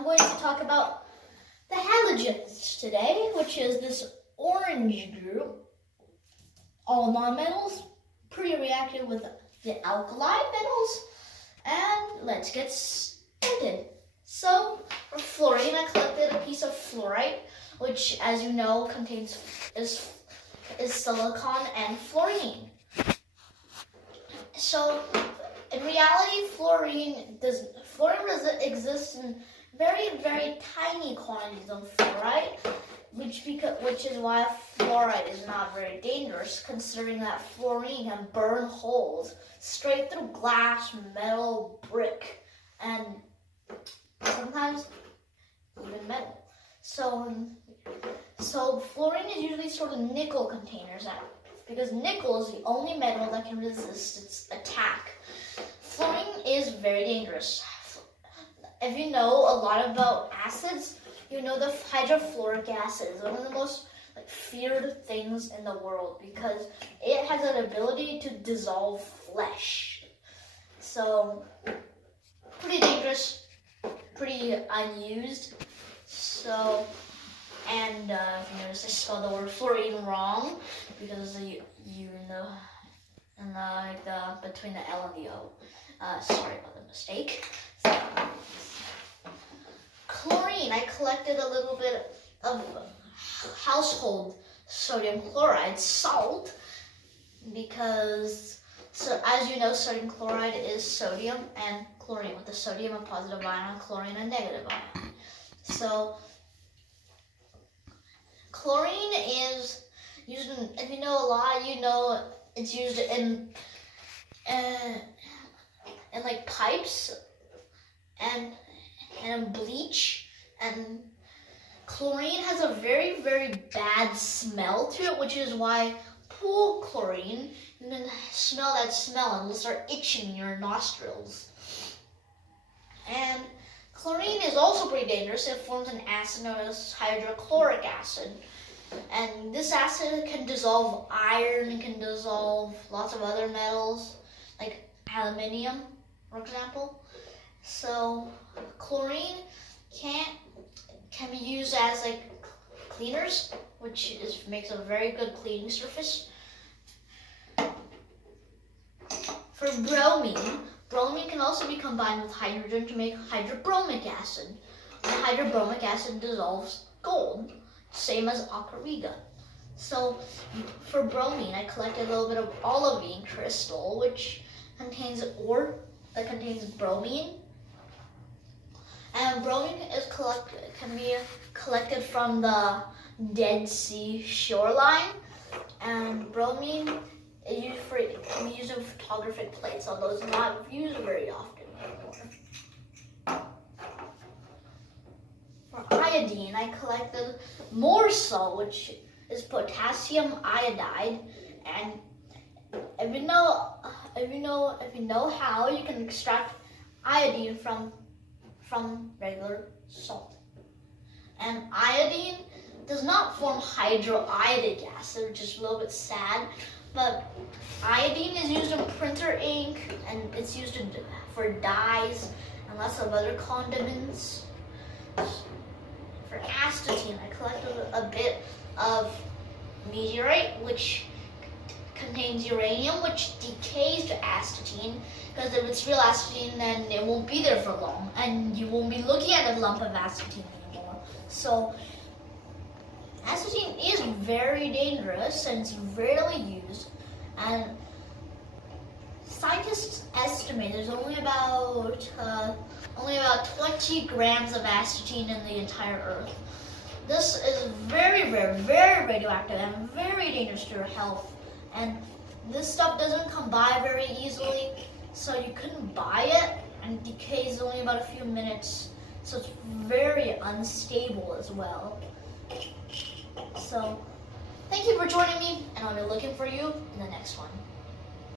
I'm going to talk about the halogens today, which is this orange group. All nonmetals, pretty reactive with the alkali metals. And let's get started. So, for fluorine, I collected a piece of fluorite, which, as you know, is silicon and fluorine. So, in reality, fluorine exists in very, very tiny quantities of fluoride, which is why fluoride is not very dangerous, considering that fluorine can burn holes straight through glass, metal, brick, and sometimes even metal. So fluorine is usually stored in nickel containers because nickel is the only metal that can resist its attack. Fluorine is very dangerous. If you know a lot about acids, you know the hydrofluoric acid is one of the most feared things in the world because it has an ability to dissolve flesh. So, pretty dangerous, pretty unused. So, and if you notice, I spelled the word fluorine wrong because you in the between the L and the O. Sorry about the mistake. So, chlorine, I collected a little bit of household sodium chloride salt because, as you know, sodium chloride is sodium and chlorine, with the sodium a positive ion, chlorine a negative ion. So chlorine is used in, if you know a lot, you know it's used in like pipes and bleach, and chlorine has a very, very bad smell to it, which is why pool chlorine, and then smell that smell and will start itching in your nostrils. And chlorine is also pretty dangerous. It forms an acid known as hydrochloric acid. And this acid can dissolve iron, it can dissolve lots of other metals, like aluminium, for example. So chlorine can be used as cleaners, which makes a very good cleaning surface. For bromine can also be combined with hydrogen to make hydrobromic acid. And hydrobromic acid dissolves gold, same as aquariga. So for bromine, I collected a little bit of olivine crystal, which contains ore that contains bromine. And bromine can be collected from the Dead Sea shoreline. And bromine can be used in photographic plates, although it's not used very often anymore. For iodine, I collected more salt, which is potassium iodide. And if you know how, you can extract iodine from regular salt. And iodine does not form hydroiodic acid, which is a little bit sad, but iodine is used in printer ink, and it's used for dyes and lots of other condiments. For astatine, I collected a bit of meteorite, which contains uranium, which decays to astatine, because if it's real astatine, then it won't be there for long, and you won't be looking at a lump of astatine anymore. So astatine is very dangerous and it's rarely used, and scientists estimate there's only about 20 grams of astatine in the entire Earth. This is very rare, very radioactive, and very dangerous to your health. And this stuff doesn't come by very easily, so you couldn't buy it, and it decays only about a few minutes, so it's very unstable as well. So, thank you for joining me, and I'll be looking for you in the next one.